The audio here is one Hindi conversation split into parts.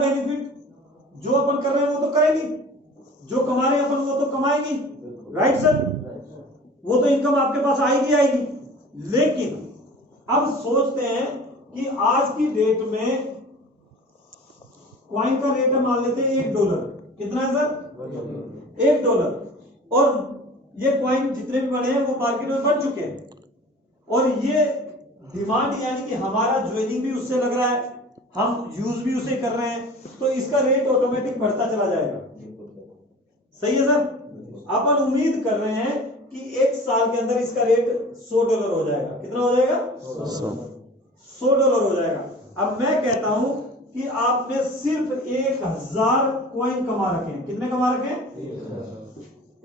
बेनिफिट जो अपन कर रहे हैं वो तो करेंगे, जो कमा रहे हैं अपन वो तो कमाएंगे, राइट सर? वो तो इनकम आपके पास आएगी आएगी। लेकिन अब सोचते हैं कि आज की डेट में क्वाइन का रेट हम मान लेते हैं $1। कितना है सर? $1। और ये क्वाइन जितने भी बने हैं वो मार्केट में बढ़ चुके हैं, और ये डिमांड यानी कि हमारा ज्वेलिंग भी उससे लग रहा है, हम यूज भी उसे कर रहे हैं, तो इसका रेट ऑटोमेटिक बढ़ता चला जाएगा। सही है सर? अपन उम्मीद कर रहे हैं कि 1 साल के अंदर इसका रेट $100 हो जाएगा। कितना हो जाएगा? $100 हो जाएगा। अब मैं कहता हूं कि आपने सिर्फ 1000 कॉइन कमा रखे हैं। कितने कमा रखे हैं?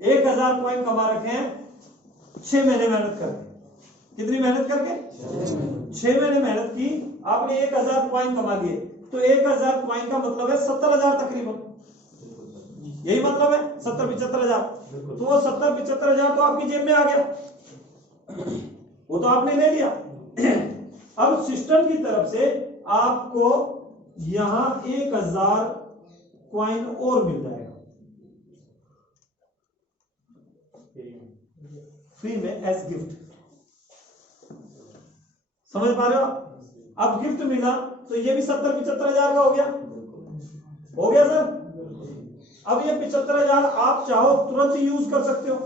1000 कॉइन कमा रखे हैं 6 महीने मेहनत करके। कितनी मेहनत करके? 6 महीने मेहनत की, आपने 1000 कॉइन कमा दिए, तो 1000 कॉइन का मतलब है 70,000 तकरीबन। यही मतलब है 70-75,000। तो वो 70-75,000 तो आपकी जेब में आ गया, वो तो आपने ले लिया। अब सिस्टम की तरफ से आपको यहां 1000 कॉइन और मिल जाएगा फ्री में एज गिफ्ट। समझ पा रहे हो? अब गिफ्ट मिला तो ये भी 70-75,000 का हो गया। हो गया सर? अब ये 75,000 आप चाहो तुरंत यूज कर सकते हो,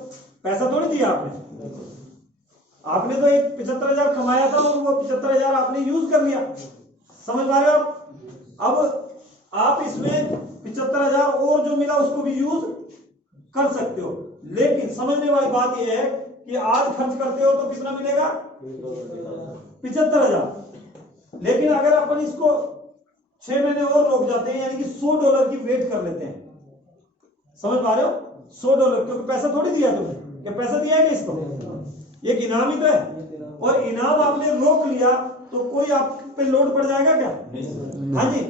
पैसा थोड़ी दिया आपने। आपने तो एक 75,000 कमाया था और वो 75,000 आपने यूज कर लिया। समझ पा रहे हो आप? अब आप इसमें 75,000 और जो मिला उसको भी यूज कर सकते हो। लेकिन समझने वाली बात यह है कि आज खर्च करते हो तो कितना मिलेगा? 75,000। लेकिन अगर अपन इसको 6 महीने और रोक जाते हैं, यानी कि $100 की वेट कर लेते हैं। समझ पा रहे हो? $100, क्योंकि पैसा थोड़ी दिया तुमने, क्या पैसा दिया है कि इसको? ये इनाम ही तो है, और इनाम आपने रोक लिया तो कोई आप पे लोड पड़ जाएगा क्या? हाँ जी,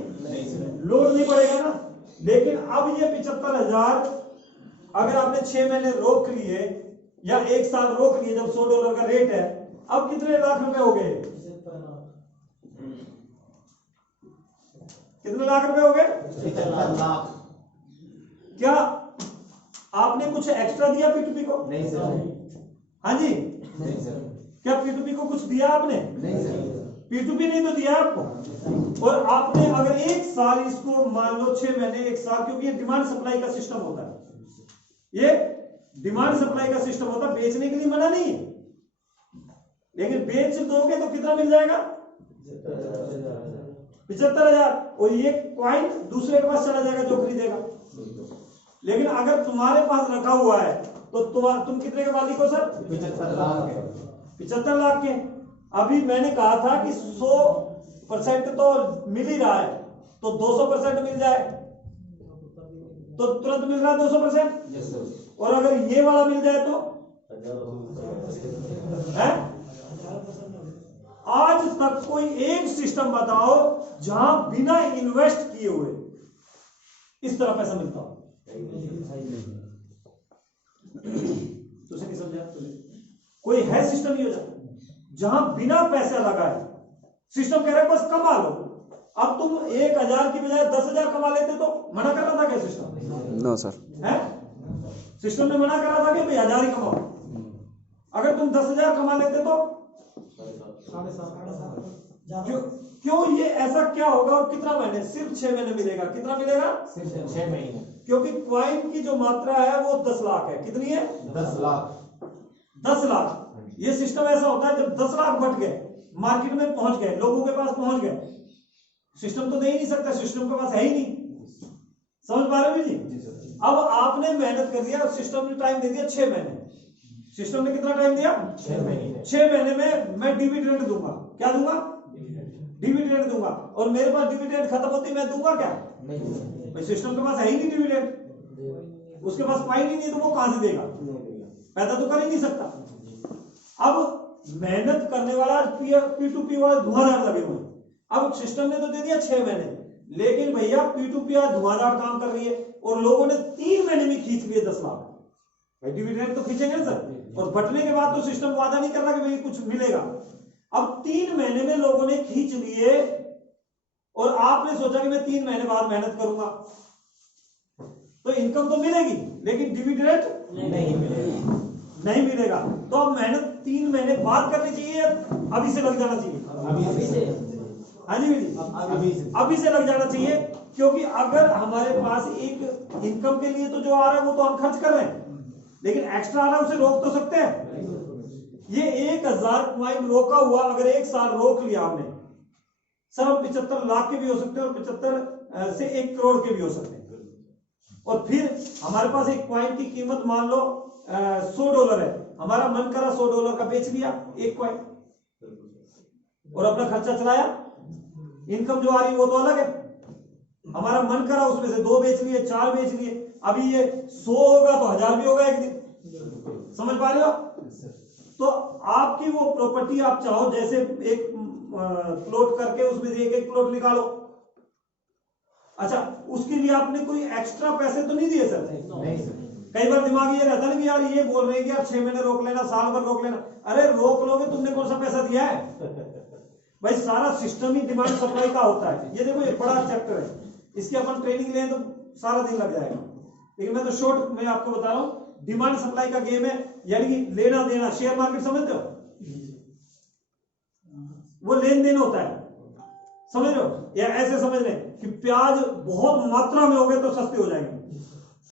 लोड नहीं पड़ेगा ना। लेकिन अब ये 75,000 अगर आपने 6 महीने रोक लिए या 1 साल रोक लिए, जब $100 का रेट है, अब कितने लाख रुपए हो गए? कितने लाख रुपए हो गए? क्या आपने कुछ एक्स्ट्रा दिया P2P को? नहीं सर। हाँ जी, नहीं सर। क्या P2P को कुछ दिया आपने? नहीं सर। P2P नहीं तो दिया आपको। और आपने अगर 1 साल इसको मान लो, 6 महीने 1 साल, क्योंकि ये डिमांड सप्लाई का सिस्टम होता है, ये डिमांड सप्लाई का सिस्टम होता है, बेचने के लिए मना नहीं है, लेकिन बेच दोगे तो कितना मिल जाएगा? 75,000। और ये क्वाइन दूसरे के पास चला जाएगा जो खरीदेगा। लेकिन अगर तुम्हारे पास रखा हुआ है तो तुम कितने के मालिक हो सर? 75 लाख है। 75 लाख के। अभी मैंने कहा था कि 100% तो मिल ही रहा है, तो 200% मिल जाए तो तुरंत मिल रहा है 200%। और अगर ये वाला मिल जाए तो है? आज तक कोई एक सिस्टम बताओ जहां बिना इन्वेस्ट किए हुए इस तरह पैसा मिलता हो? तुझे नहीं समझा? कोई है सिस्टम ये जहां बिना पैसा लगाए सिस्टम कह रहा है बस कमा लो। अब तुम 1,000 की बजाय 10,000 कमा लेते तो मना कर रहा था क्या सिस्टम? No sir. है? सिस्टम ने मना करा था कि भाई 1,000 ही कमाओ। अगर तुम 10,000 कमा लेते तो क्यों ये ऐसा क्या होगा? और कितना महीने? सिर्फ 6 महीने मिलेगा। कितना मिलेगा? सिर्फ 6 महीने। क्योंकि क्वाइन की जो मात्रा है वो 10 लाख है। कितनी है? 10 लाख। 10 लाख। ये सिस्टम ऐसा होता है जब 10 लाख बढ़ गए, मार्केट में पहुंच गए, लोगों के पास पहुंच गए, सिस्टम तो दे ही नहीं सकता, सिस्टम के पास है ही नहीं। समझ पा रहे हो जी? अब आपने मेहनत कर दिया, सिस्टम ने टाइम दे दिया 6 महीने। सिस्टम ने कितना टाइम दिया? 6 महीने। 6 महीने में मैं डिविडेंड दूंगा। क्या दूंगा? डिविडेंड दूंगा। और मेरे पास डिविडेंड खत्म होती मैं दूंगा क्या? नहीं। भाई सिस्टम के पास है ही नहीं डिविडेंड, उसके पास पाई नहीं, तो वो कहां से देगा? पैदा तो कर ही नहीं सकता। अब मेहनत करने वाला P2P वाले धुआंधार लगे हुए। अब सिस्टम ने तो दे दिया 6 महीने, लेकिन भैया P2P आज धुआंधार काम कर रही है और लोगों ने 3 महीने में खींच लिए 10 लाख। भाई डिविडेंड तो खींचेंगे ना सर, और बटने के बाद तो सिस्टम वादा नहीं कर रहा कि भाई कुछ मिलेगा। अब 3 महीने में लोगों ने खींच लिए और आपने सोचा कि मैं 3 महीने बाद मेहनत करूंगा, तो इनकम तो मिलेगी लेकिन डिविडेंड नहीं मिलेगा। नहीं मिलेगा। तो अब मेहनत 3 महीने बाद करनी चाहिए, अभी से लग जाना चाहिए? अभी से। हाँ जी जी, अभी से लग जाना चाहिए। क्योंकि अगर हमारे पास एक इनकम के लिए तो जो आ रहा है वो तो हम खर्च कर रहे हैं, लेकिन एक्स्ट्रा आ रहा है उसे रोक तो सकते हैं। ये 1000 कॉइन रोका हुआ अगर 1 साल रोक लिया आपने, सर हम 75 लाख के भी हो सकते हैं और 75 से 1 करोड़ के भी हो सकते हैं। और फिर हमारे पास एक कॉइन की कीमत मान लो $100 है, हमारा मन करा $100 का बेच लिया एक कॉइन और अपना खर्चा चलाया, इनकम जो आ रही है वो तो अलग है। हमारा मन करा उसमें से 2 बेच लिए, 4 बेच लिए, अभी ये 100 होगा तो 1000 भी होगा एक दिन। समझ पा रहे हो? तो आपकी वो प्रॉपर्टी आप चाहो जैसे एक प्लॉट करके उसमें से एक प्लॉट निकालो। अच्छा, उसके लिए आपने कोई एक्स्ट्रा पैसे तो नहीं दिए सर? नहीं सर। कई बार दिमाग ये रहता है ना कि यार ये बोल रहे हैं कि यार 6 महीने रोक लेना, साल भर रोक लेना। अरे रोक लोगे, तुमने कौन सा पैसा दिया है भाई? सारा सिस्टम ही डिमांड सप्लाई का होता है। ये देखो, ये बड़ा चैप्टर है, इसकी अपन ट्रेनिंग लें तो सारा दिन लग जाएगा, लेकिन मैं तो शॉर्ट में आपको बता रहा हूं। डिमांड सप्लाई का गेम है, यानी कि लेना देना। शेयर मार्केट समझते हो? वो लेन देन होता है, समझ रहे हो? या ऐसे समझ लें कि प्याज बहुत मात्रा में हो गए तो सस्ते हो जाएंगे,